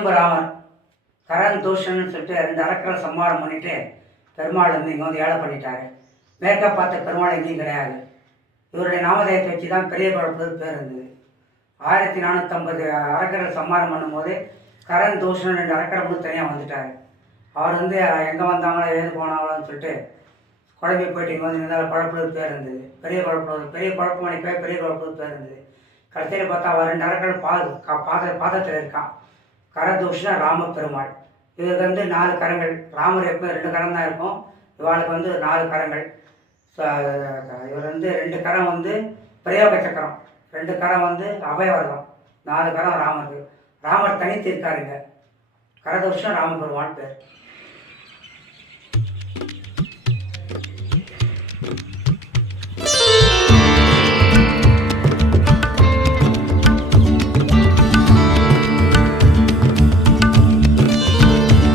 சுயம்பு ராமர் கரண் தூஷன்னு சொல்லிட்டு 2 அரக்கரை சம்மாரம் பண்ணிவிட்டு பெருமாள் வந்து இங்கே வந்து ஏழை பண்ணிட்டாரு. மேற்க பார்த்த பெருமாள் எங்கேயும் கிடையாது. இவருடைய நாமதேயத்தை வச்சு தான் பெரிய குழப்பத்துக்கு பேர் இருந்தது. 1450 அரக்கர்கள் சம்மாரம் பண்ணும்போது கரண் தூஷன் 2 அரக்கரை மட்டும் தனியாக வந்துட்டார். அவர் வந்து எங்கே வந்தாங்களோ ஏது போனாங்களோன்னு சொல்லிட்டு குழம்பி போயிட்டு இங்கே வந்து இருந்தால் குழப்பத்துக்கு பேர் இருந்தது. பெரிய குழப்பமணி பேர் பெரிய குழப்பத்துக்கு பேர் இருந்தது. கடைசியில் பார்த்தா அவர் 2 அரக்கர்கள் பாதத்தில் இருக்கான். கரதூஷண ராம பெருமாள். இவருக்கு வந்து 4 கரங்கள். ராமர் எப்போ 2 கரம் தான் இருக்கும், இவாளுக்கு வந்து 4 கரங்கள். இவர் வந்து 2 கரம் வந்து பிரயோக சக்கரம், 2 கரம் வந்து அபயவர்தம், 4 கரம் ராமருக்கு. ராமர் தனித்து இருக்காருங்க. கரதூஷண ராம பெருமாள் பேர்.